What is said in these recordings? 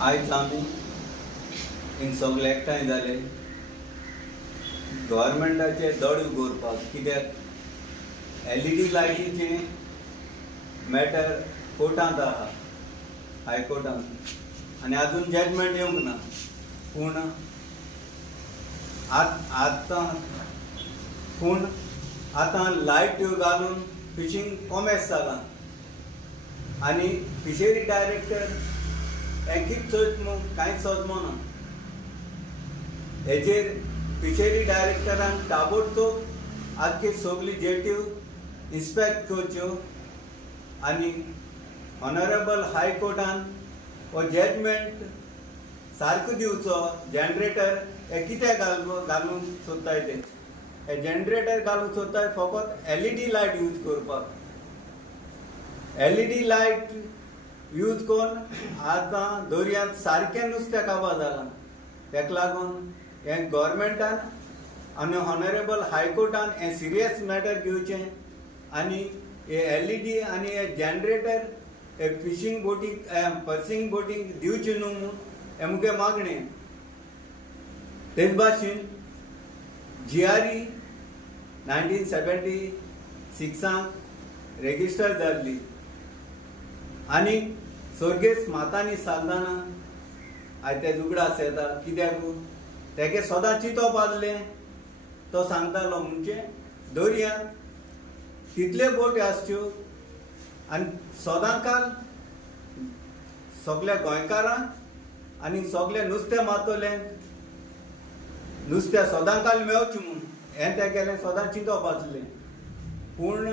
आयज आमी हिंग सगळे एकठांय जाले गव्हर्मेंटाचे दड उगोवपाक, कित्याक LED लायटीचे मॅटर कोर्टांत आहा, हायकोर्टांत, आनी आजून जजमेंट येवंक ना. पूण आतां लायट घालून फिशींग कॉमेर्स जालां आनी फिशरी डायरेक्टर एकूच चोयत कांयच सोदमो ना. हेजेर फिशरी डायरेक्टरान ताबडतोब आख्खी सगळी जेट्यो इन्स्पेक्ट करच्यो आनी ऑनरेबल हायकोर्टान हो जजमेंट सारको दिवचो. जनरेटर हे कितें घालून सोदताय ते, हे जनरेटर घालून सोदताय फकत LED लायट यूज करपाक. LED लायट यूज करून आतां दर्यांत सारकें नुस्तें काबार जालां. तेका लागून हें गव्हर्मेंटान आनी ऑनरेबल हायकोर्टान हें सिरियस मॅटर घेवचें आनी हे LED आनी हे जनरेटर हे फिशींग बोटीक पर्सिंग बोटीक दिवचे न्हू म्हूण हे मुगे मागणें. तेच भाशेन GRE 1976 रेजिस्टर जाल्ली आनी सर्गेस्त मातानी साल्दाना आयते उगडास येता. कित्याक तेगे सदां चिंतप आसलें, तो सांगतालो म्हणजे दर्यांत कितल्यो बोटी आसच्यो आनी सदांकाल सगळ्या गोंयकारांक आनी सगळे नुस्तें मातोल्यांक नुस्तें सदांकाल मेळचें म्हूण हें तेगेलें सदां चिंतप आसलें. पूण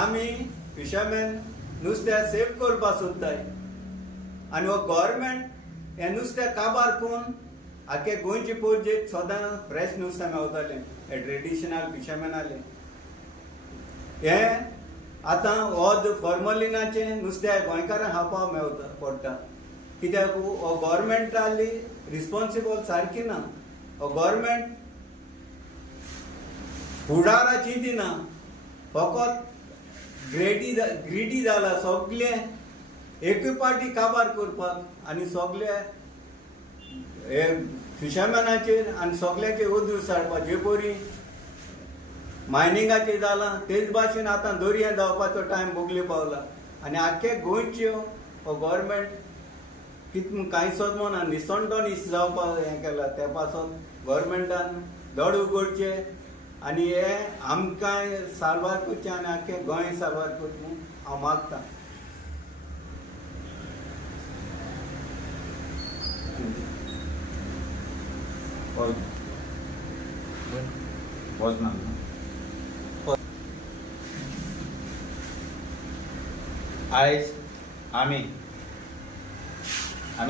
आमी फिशरमॅन नुस्तें सेव करपाक सोदताय आनी हो गव्हर्मेंट हें नुस्तें काबार करून आख्खे गोंयचे पोरजेक सदां फ्रेश नुस्तें मेळटालें, हे ट्रेडिशनल फिशरमॅनालें. हें आतां वोद फॉर्मलिनाचें नुस्तें गोंयकारांक खावपाक मेळटा पडटा. कित्याक हो गव्हर्मेंटाली रिस्पॉन्सिबल सारकी ना. हो गव्हर्मेंट फुडाराची दिना, फकत ग्रिडी जाला सगळे एकूय पार्टी काबार करपाक आनी सगळे हे फिशरमॅनाचेर आनी सगळ्याचेर उदूर सारपाक. जे परी मायनिंगाचेर जालां तेच भाशेन आतां दर्या जावपाचो टायम बोगले पावला आनी आख्खे गोंयच्यो हो गव्हर्मेंट कितें कांय सोदमो ना. निसोंडोनीस जावपाक हें केलां. त्या पासून गव्हर्मेंटान दड उगडचें आनी हे आमकां सारवार करचें आनी आख्खें गोंय सारवार करचें म्हूण हांव मागतां. आयज आमी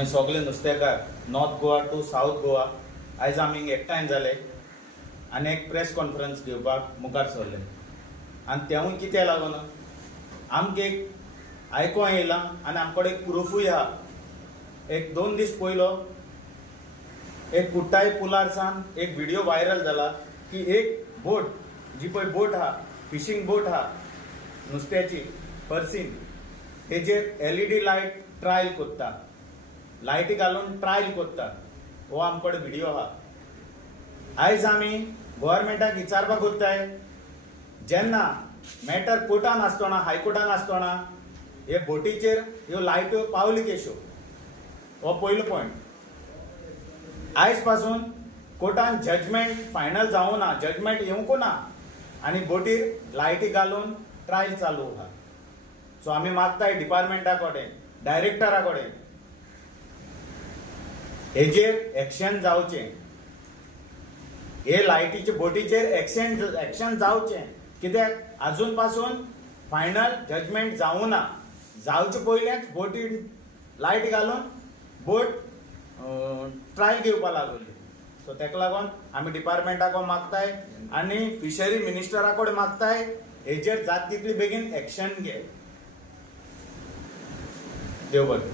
सगळे नुस्तेकार north Goa to south Goa आयज आमी एकठांय जाले आनी एक प्रेस कॉन्फरन्स घेवपाक मुखार सरले. आनी तेवूय कित्याक लागून आमकां एक आयकूं येयलां आनी आमचे कडेन एक प्रुफूय आहा. एक 2 दीस पयलो एक कुट्टाई पुलारसान एक व्हिडिओ व्हायरल जाला की एक बोट, जी पळय बोट आहा, फिशींग बोट आहा नुस्त्याची पर्सीन, हेजेर LED लायट ट्रायल कोत्ता, लायटी घालून ट्रायल कोत्ता. हो आमचे कडेन व्हिडिओ आहा. आयज आमी गव्हर्मेंटाक विचारपाक सोदताय, जेन्ना मॅटर कोर्टान आसतना, हायकोर्टान आसतना हे बोटीचेर ह्यो लायट्यो पावली केश्यो. हो पयलो पॉयंट. आयज पासून कोर्टान जजमेंट फायनल जावं ना, जजमेंट येवंक ना आनी बोटीर लायटी घालून ट्रायल चालू आहा. सो आमी मागताय डिपार्टमेंटा कडेन, डायरेक्टरा कडेन हेजेर एक्शन जावचें. हे लायटीचे बोटीचेर एक्शन जावचें. कित्याक आजून पासून फायनल जजमेंट जावं ना. जावचे पयलेंच बोटीन लायट घालून बोट ट्रायल घेवपाक लागली. सो तेका लागून आमी डिपार्टमेंटाक मागताय आनी फिशरी मिनिस्टरा कडेन मागताय हेजेर जाता तितली बेगीन एक्शन घे. देव बरें.